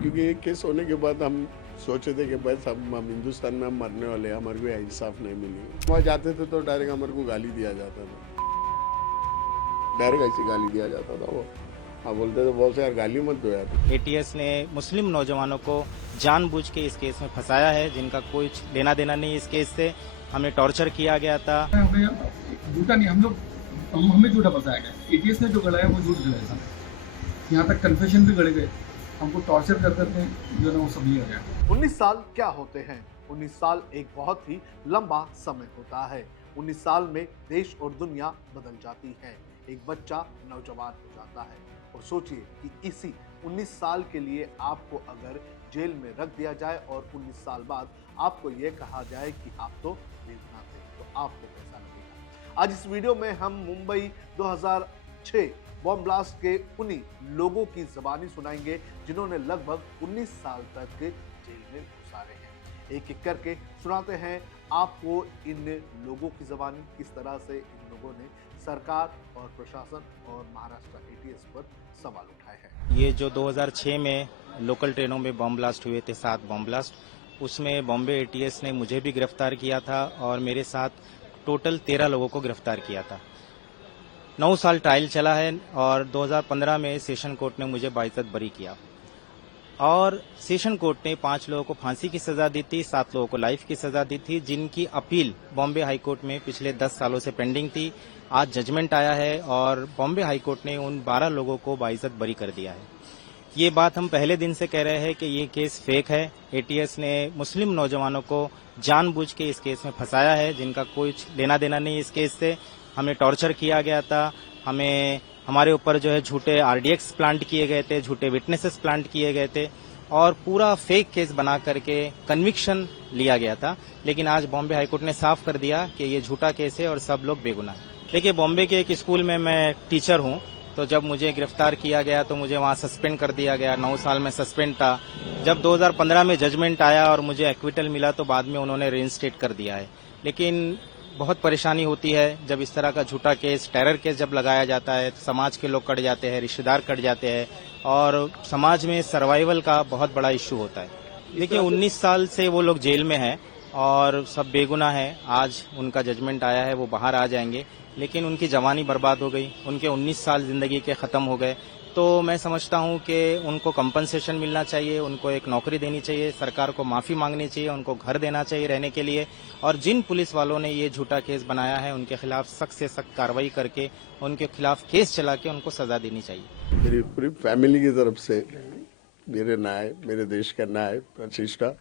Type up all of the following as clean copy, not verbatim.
क्योंकि ये केस होने के बाद हम सोचे थे कि बस हम हिंदुस्तान में हम मरने वाले हैं, हमारे को इंसाफ नहीं मिलेगा। वहाँ जाते थे तो डायरेक्ट हमारे को गाली दिया जाता था, डायरेक्ट ऐसी गाली दिया जाता था। वो हाँ बोलते थे बहुत से यार गाली मत दो यार। एटीएस ने मुस्लिम नौजवानों को जानबूझ के इस केस में फंसाया है, जिनका कोई लेना देना नहीं इस केस से। हमें टॉर्चर किया गया था। हमें झूठा नहीं, हमें झूठा बताया गया। एटीएस ने जो गलाया वो झूठ गलाया था। यहाँ तक कन्फेशन भी गड़े गए, हमको टॉर्चर करते थे, जो ना वो सब लिया गया। 19 साल क्या होते हैं? 19 साल एक बहुत ही लंबा समय होता है। 19 साल में देश और दुनिया बदल जाती है। एक बच्चा नौजवान हो जाता है और सोचिए कि इसी 19 साल के लिए आपको अगर जेल में रख दिया जाए और 19 साल बाद आपको ये कहा जाए कि आप तो बेगुनाह थे, तो आपको कैसा लगेगा? आज इस वीडियो में हम मुंबई 2006 बॉम्ब ब्लास्ट के उन्हीं लोगों की ज़बानी सुनाएंगे जिन्होंने लगभग 19 साल तक जेल में गुजारे हैं। एक एक करके सुनाते हैं आपको इन लोगों की ज़बानी, किस तरह से इन लोगों ने सरकार और प्रशासन और महाराष्ट्र एटीएस पर सवाल उठाए हैं। ये जो 2006 में लोकल ट्रेनों में बॉम्ब ब्लास्ट हुए थे, 7 बॉम्ब ब्लास्ट, उसमें बॉम्बे एटीएस ने मुझे भी गिरफ्तार किया था और मेरे साथ टोटल 13 लोगों को गिरफ्तार किया था। 9 साल ट्रायल चला है और 2015 में सेशन कोर्ट ने मुझे बाइज्जत बरी किया और सेशन कोर्ट ने 5 लोगों को फांसी की सजा दी थी, 7 लोगों को लाइफ की सजा दी थी, जिनकी अपील बॉम्बे हाई कोर्ट में पिछले 10 सालों से पेंडिंग थी। आज जजमेंट आया है और बॉम्बे हाई कोर्ट ने उन 12 लोगों को बाइज्जत बरी कर दिया है। ये बात हम पहले दिन से कह रहे हैं कि ये केस फेक है। एटीएस ने मुस्लिम नौजवानों को जानबूझ के इस केस में फंसाया है, जिनका कोई लेना देना नहीं इस केस से। हमें टॉर्चर किया गया था, हमारे ऊपर जो है झूठे आरडीएक्स प्लांट किए गए थे, झूठे विटनेसेस प्लांट किए गए थे और पूरा फेक केस बना करके कन्विक्शन लिया गया था। लेकिन आज बॉम्बे हाईकोर्ट ने साफ कर दिया कि ये झूठा केस है और सब लोग बेगुनाह हैं। देखिए, बॉम्बे के एक स्कूल में मैं टीचर हूँ, तो जब मुझे गिरफ्तार किया गया तो मुझे वहाँ सस्पेंड कर दिया गया। 9 साल में सस्पेंड था। जब 2015 में जजमेंट आया और मुझे एक्विटल मिला तो बाद में उन्होंने रेइंस्टेट कर दिया है। लेकिन बहुत परेशानी होती है जब इस तरह का झूठा केस, टेरर केस जब लगाया जाता है, तो समाज के लोग कट जाते हैं, रिश्तेदार कट जाते हैं और समाज में सर्वाइवल का बहुत बड़ा इश्यू होता है। देखिए, 19 साल से वो लोग जेल में हैं और सब बेगुनाह हैं। आज उनका जजमेंट आया है, वो बाहर आ जाएंगे, लेकिन उनकी जवानी बर्बाद हो गई, उनके 19 साल जिंदगी के खत्म हो गए। तो मैं समझता हूं कि उनको कंपनसेशन मिलना चाहिए, उनको एक नौकरी देनी चाहिए, सरकार को माफी मांगनी चाहिए, उनको घर देना चाहिए रहने के लिए। और जिन पुलिस वालों ने ये झूठा केस बनाया है उनके खिलाफ सख्त से सख्त कार्रवाई करके उनके खिलाफ केस चला के उनको सजा देनी चाहिए। मेरी पूरी फैमिली की तरफ से मेरे न्याय, मेरे देश का न्याय प्रतिष्ठा,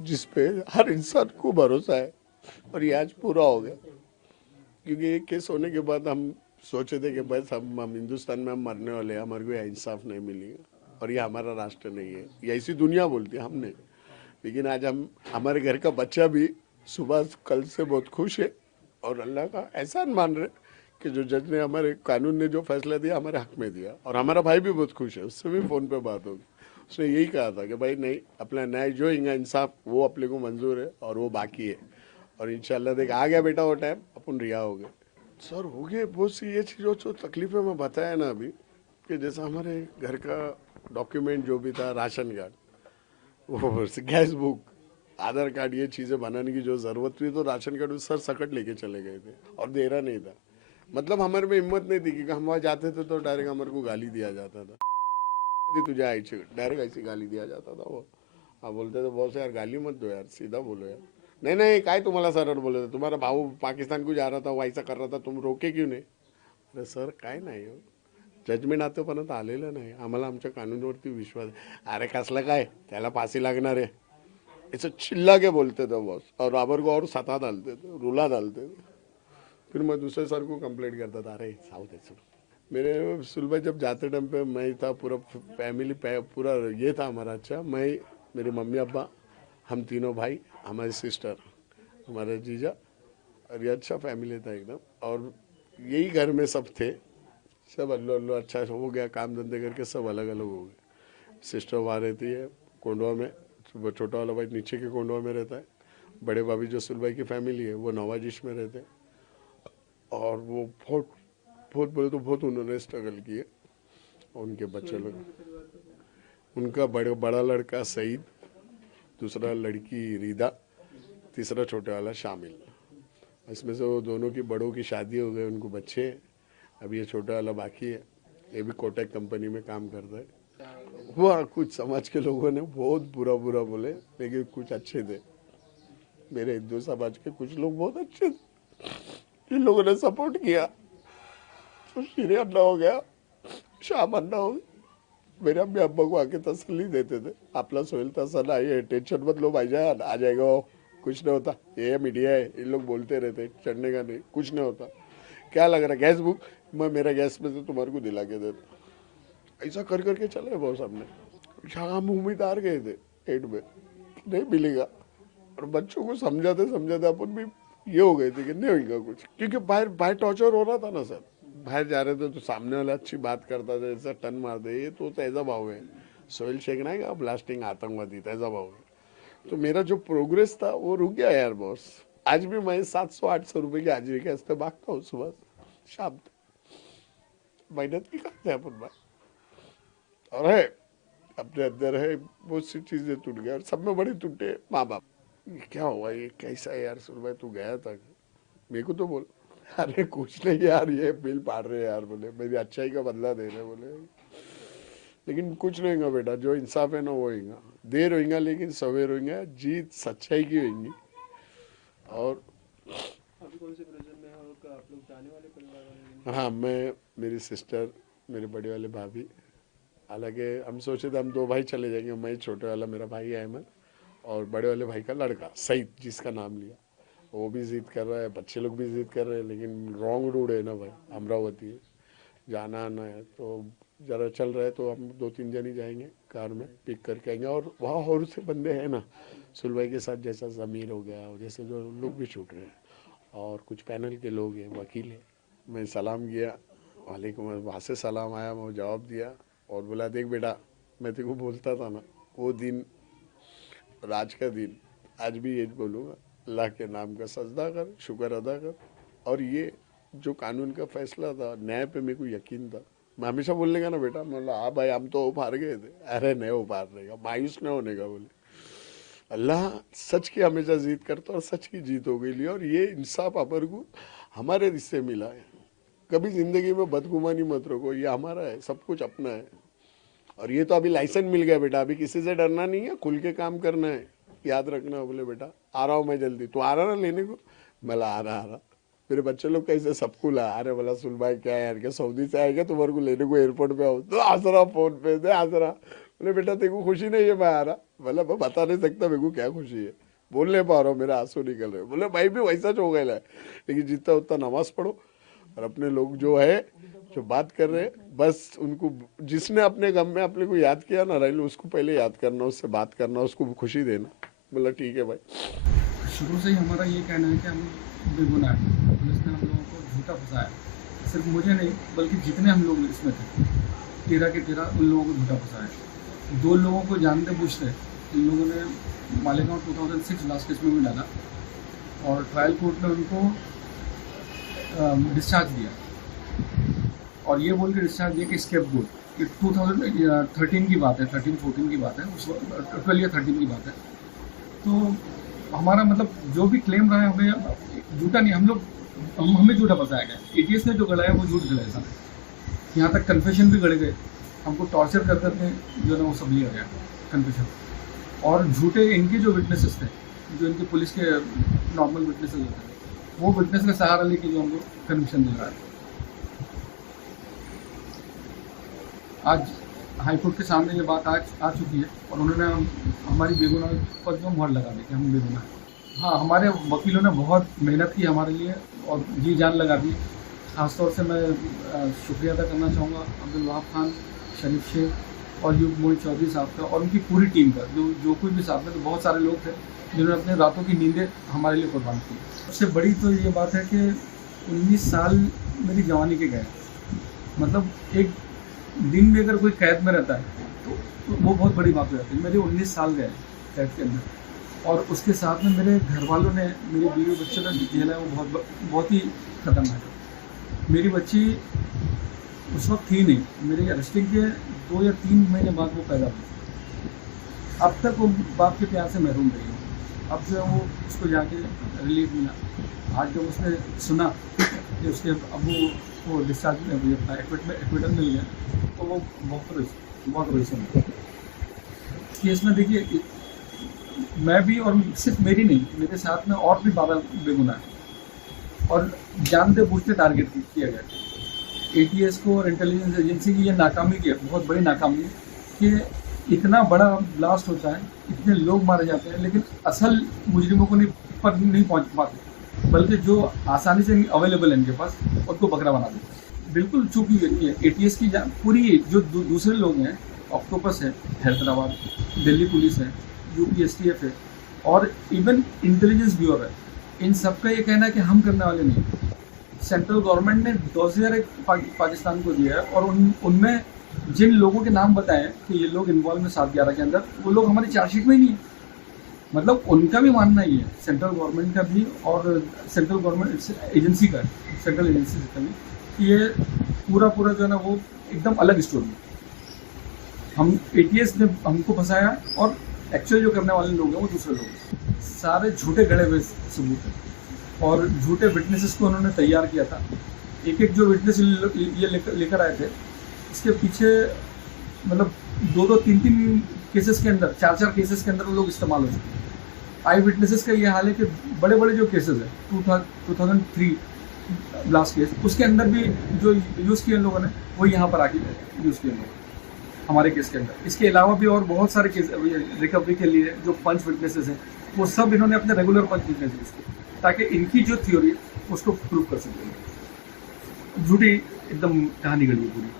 जिसपे हर इंसान को भरोसा है, और ये आज पूरा हो गया। क्योंकि ये केस होने के बाद हम सोचे थे कि बस हम हिंदुस्तान में हम मरने वाले हैं, हमारे को इंसाफ नहीं मिलेगा और ये हमारा राष्ट्र नहीं है, ये ऐसी दुनिया बोलती है हमने। लेकिन आज हम, हमारे घर का बच्चा भी सुबह कल से बहुत खुश है और अल्लाह का एहसान मान रहे कि जो जज ने, हमारे कानून ने जो फैसला दिया हमारे हक में दिया। और हमारा भाई भी बहुत खुश है, उससे भी फ़ोन पे बात होगी, उसने यही कहा था कि भाई नहीं, अपना न्याय जो होगा, इंसाफ वो अपने को मंजूर है और वो बाकी है। और इंशाल्लाह देख आ गया बेटा वो टाइम, अपन रिहा हो गए। सर हो गए बहुत सी ये चीज़ों जो तकलीफें मैं बताया ना अभी, कि जैसा हमारे घर का डॉक्यूमेंट जो भी था, राशन कार्ड, वो गैस बुक, आधार कार्ड, ये चीज़ें बनाने की जो ज़रूरत थी तो राशन कार्ड सर सकट लेके चले गए थे और दे रहा नहीं था। मतलब हमारे में हिम्मत नहीं थी कि हम वहाँ जाते थे तो डायरेक्ट हमारे को गाली दिया जाता था। तुझे ऐसे डायरेक्ट ऐसी गाली दिया जाता था। वो हाँ बोलते थे बहुत से यार गाली मत दो यार, सीधा बोलो यार। नहीं नहीं काय तुम्हाला सरळ बोलत, तुम्हारा भाऊ पाकिस्तान को जा रहा था, वो ऐसा कर रहा था, तुम रोके क्यों नाही? अरे सर काय नाही हो, जजमेंट आतापर्यंत आलेलं नाही, आम्हाला आमच्या कानूनवरती विश्वास आहे। अरे कसलं काय, त्याला फाशी लागणार आहे, ऐसा चिल्ला के बोलते थे बॉस, और आबर को और सता डालते थे, रुला डालते थे। फिर मैं दूसरे सर को कंप्लेंट करता था, अरे साउथ है। मेरे सुलभा जब जाते टाइम पे मैं था, पूरा फैमिली पूरा ये था हमारा। अच्छा, मैं, मेरी मम्मी अब्बा, हम तीनों भाई, हमारी सिस्टर, हमारे जीजा, और ये अच्छा फैमिली था एकदम। और यही घर में सब थे, सब अल्लो अल्लो अच्छा हो गया, काम धंधे करके सब अलग अलग हो गए। सिस्टर वहाँ रहती है कोंडवा में, वो छोटा वाला भाई नीचे के कोंडवा में रहता है, बड़े भाभी जो सुलभाई की फैमिली है वो नवाजिश में रहते हैं। और वो बहुत बहुत बोले तो बहुत उन्होंने स्ट्रगल किए, उनके बच्चे लोग। उनका बड़ा लड़का सईद, दूसरा लड़की रीदा, तीसरा छोटे वाला शामिल। इसमें से वो दोनों की बड़ों की शादी हो गई, उनको बच्चे हैं। अभी ये छोटा वाला बाकी है, ये भी कोटक कंपनी में काम करता है। हुआ कुछ समाज के लोगों ने बहुत बुरा बोले, लेकिन कुछ अच्छे थे। मेरे हिंदू समाज के कुछ लोग बहुत अच्छे थे, जिन लोगों ने सपोर्ट किया। तो श्री अन्ना हो गया, श्याम अन्ना हो गया, मेरे अम्मी अब्बा को आके तसल्ली देते थे, आपला सोहेल तसल्ली आई, टेंशन मत लो भाईजान, आ जाएगा वो, कुछ नहीं होता, ये मीडिया है, इन लोग बोलते रहते, चढ़ने का नहीं, कुछ नहीं होता। क्या लग रहा गैस बुक, मैं मेरा गैस में से तुम्हारे को दिला के देता। ऐसा कर करके चले बहुत सामने। हम उम्मीद हार गए थे एड में, नहीं मिलेगा, और बच्चों को समझाते अपन भी ये हो गए थे कि नहीं होगा कुछ, क्योंकि बाहर टॉर्चर हो रहा था ना सर। बाहर जा रहे थे तो सामने वाला अच्छी बात करता था, ऐसा टन मार दे, ये तो ऐसा भाव है, सोहेल शेख ना का ब्लास्टिंग आतंकवादी था, ऐसा भाव है। तो मेरा जो प्रोग्रेस था वो रुक गया यार बॉस। आज भी मैं 700-800 रुपए की हाजिरी के हस्ते भागता हूँ सुबह शाम तक, मेहनत की करते हैं अपन भाई। और है अपने अंदर है बहुत सी चीजें टूट गया, और सब में बड़े टूटे माँ बाप। क्या हुआ, ये कैसा है यार सुन भाई, तू गया था मेरे को तो बोल। अरे कुछ नहीं यार, ये बिल पाड़ रहे यार, बोले मेरी अच्छाई का बदला दे रहे बोले, लेकिन कुछ नहीं होगा बेटा, जो इंसाफ है ना वो होगा, देर होगा लेकिन सवेर होगा, जीत सच्चाई की होगी। और अभी कौन से प्रिजन में हो आप लोग, जाने वाले परिवार वाले? हाँ, मैं, मेरी सिस्टर, मेरे बड़े वाले भाभी, हालांकि हम सोचे थे हम 2 भाई चले जाएंगे, मैं छोटे वाला मेरा भाई अहमद और बड़े वाले भाई का लड़का सईद, जिसका नाम लिया, वो भी जिद कर रहा है, बच्चे लोग भी जिद कर रहे हैं, लेकिन रॉन्ग रोड है ना भाई, अमरावती है, जाना आना है, तो ज़रा चल रहा है तो हम 2-3 जन ही जाएंगे, कार में पिक करके आएंगे। और वहाँ और से बंदे हैं ना सुलभाई के साथ, जैसा ज़मीर हो गया, जैसे जो लोग भी छूट रहे हैं, और कुछ पैनल के लोग हैं, वकील हैं। मैं सलाम किया, वालेकुम, वहाँ से सलाम आया, मैं जवाब दिया और बोला देख बेटा, मैं तेरे को बोलता था ना वो दिन, राज का दिन, आज भी ये बोलूँगा, अल्लाह के नाम का सजदा कर, शुक्र अदा कर। और ये जो कानून का फैसला था, न्याय पे मेरे को यकीन था। मैं हमेशा बोलने का ना बेटा, मैं बोला हाँ भाई हम तो हार गए थे, अरे नहीं हार रहेगा, मायूस नहीं होने का, बोले अल्लाह सच की हमेशा जीत करता और सच की जीत हो गई। और ये इंसाफ अपर को हमारे रिश्ते मिला है। कभी जिंदगी में बदगुमानी मत रखो, ये हमारा है, सब कुछ अपना है। और ये तो अभी लाइसेंस मिल गया बेटा, अभी किसी से डरना नहीं है, खुल के काम करना है, याद रखना। बोले बेटा आ रहा हूँ मैं जल्दी, तू आ रहा ना लेने को? मैं आ रहा। मेरे बच्चे लोग कैसे सबको ला, अरे बोला सुन भाई क्या यार, क्या सऊदी से आएगा तुम्हारे को लेने को एयरपोर्ट पे आओ, तो हंस रहा फोन पे, दे हंस रहा। बोले बेटा तेरे को खुशी नहीं है मैं आ रहा? बोला मैं बता नहीं सकता मेरे को क्या खुशी है, बोल नहीं पा रहा हूँ, मेरा आंसू निकल रहे। बोले भाई भी वैसा हो गया है, लेकिन जितना उतना नमाज पढ़ो, और अपने लोग जो है जो बात कर रहे हैं, बस उनको, जिसने अपने गम में अपने को याद किया ना राइल, उसको पहले याद करना, उससे बात करना, उसको खुशी देना। बोला ठीक है भाई। शुरू से ही हमारा ये कहना है कि हम बेगुनाह हैं, पुलिस ने हम लोगों को झूठा फंसाया, सिर्फ मुझे नहीं बल्कि जितने हम लोग इसमें थे 13 के 13 उन लोगों को झूठा फंसाया। 2 लोगों को जानते बूझते इन लोगों ने मालेगांव 2006 लास्ट केस में डाला, और ट्रायल कोर्ट में उनको डिस्चार्ज दिया, और ये बोल के डिस्चार्ज दिया कि स्केप गोट। ये 2013 की बात है, 13-14 की बात है, उस 12 या 13 की बात है। तो हमारा मतलब जो भी क्लेम रहा है, हमें झूठा नहीं, हमें झूठा फंसाया गया। एटीएस ने जो गढ़ाया वो झूठ गढ़ाया साहब। यहाँ तक कन्फेशन भी गढ़े गए, हमको टॉर्चर करते थे, जो ना वो सब लिया गया कन्फेशन। और झूठे इनके जो विटनेसेस थे, जो इनके पुलिस के नॉर्मल विटनेसेस होते थे, वो विटनेस का सहारा लेके जो हमको कन्फेशन मिल रहा है। आज हाईकोर्ट के सामने ये बात आ चुकी है, और उन्होंने हमारी बेगुनाह पर जो मुहर लगा दी कि हम बेगुनाह हैं। हाँ, हमारे वकीलों ने बहुत मेहनत की हमारे लिए और जी जान लगा दी। ख़ासतौर से मैं शुक्रिया अदा करना चाहूँगा अब्दुल वहाब खान, शरीफ शेख और यूब मोहित चौधरी साहब का, और उनकी पूरी टीम का, जो कोई भी साथ में, तो बहुत सारे लोग थे जिन्होंने अपने रातों की नींदें हमारे लिए कुर्बान की। सबसे बड़ी तो ये बात है कि 19 साल मेरी जवानी के गए। मतलब एक दिन में अगर कोई कैद में रहता है तो वो बहुत बड़ी बात हो जाती है। मेरे 19 साल गए कैद के अंदर, और उसके साथ में मेरे घर वालों ने, मेरी बीवी बच्चे का झेला है वो बहुत ही खतरनाक है। मेरी बच्ची उस वक्त थी नहीं, मेरी अरेस्टिंग के 2 या 3 महीने बाद वो पैदा हुई। अब तक वो बाप के प्यार से महरूम रही है। अब जो वो उसको जाके रिलीफ मिला, आज जब उसने सुना कि उसके अबू को डिस्चार्ज में अपना एक्विटल मिल गया, तो वो बहुत रोई सुन। केस में देखिए, मैं भी, और सिर्फ मेरी नहीं, मेरे साथ में और भी 12 बेगुनाह हैं और जानते बूझते टारगेट किया गया। एटीएस को और इंटेलिजेंस एजेंसी की ये नाकामी की है, बहुत बड़ी नाकामी है कि इतना बड़ा ब्लास्ट होता है, इतने लोग मारे जाते हैं, लेकिन असल मुजरिमों को नहीं पहुंच पाते, बल्कि जो आसानी से अवेलेबल है इनके पास, उनको बकरा बना देते हैं। बिल्कुल चूक हुई है एटीएस की पूरी। जो दूसरे लोग हैं, ऑक्टोपस है, हैदराबाद, दिल्ली पुलिस है, यूपीएसटीएफ है और इवन इंटेलिजेंस ब्यूरो है, इन सब का ये कहना है कि हम करने वाले नहीं। सेंट्रल गवर्नमेंट ने 10,000 पाकिस्तान को दिया है और उनमें जिन लोगों के नाम बताए कि ये लोग इन्वॉल्व में 7/11 के अंदर, वो लोग हमारी चार्जशीट में ही नहीं है। मतलब उनका भी मानना ही है, सेंट्रल गवर्नमेंट का भी और सेंट्रल गवर्नमेंट एजेंसी का, सेंट्रल एजेंसी का भी, कि ये पूरा जो है ना वो एकदम अलग स्टोरी है। हम एटीएस ने हमको फंसाया और एक्चुअल जो करने वाले लोग हैं वो दूसरे लोग हैं। सारे झूठे गढ़े हुए सबूत हैं और झूठे विटनेसेस को उन्होंने तैयार किया था। एक जो विटनेस ये लेकर आए थे, इसके पीछे मतलब 2-2, 3-3 केसेस के अंदर, 4-4 केसेस के अंदर वो लोग इस्तेमाल हो चुके हैं। आई विटनेसेस का ये हाल है कि बड़े जो केसेस हैं, 2003 ब्लास्ट केस, उसके अंदर भी जो यूज़ किए लोगों ने, वो यहाँ पर आके यूज़ किए लोग हमारे केस के अंदर। इसके अलावा भी और बहुत सारे केस रिकवरी के लिए जो पंच विटनेसेस हैं, वो सब इन्होंने अपने रेगुलर पंच विटनेस यूज़ किए, ताकि इनकी जो थ्योरी उसको प्रूव कर सकें। झूठी एकदम कहानी गढ़ी पूरी।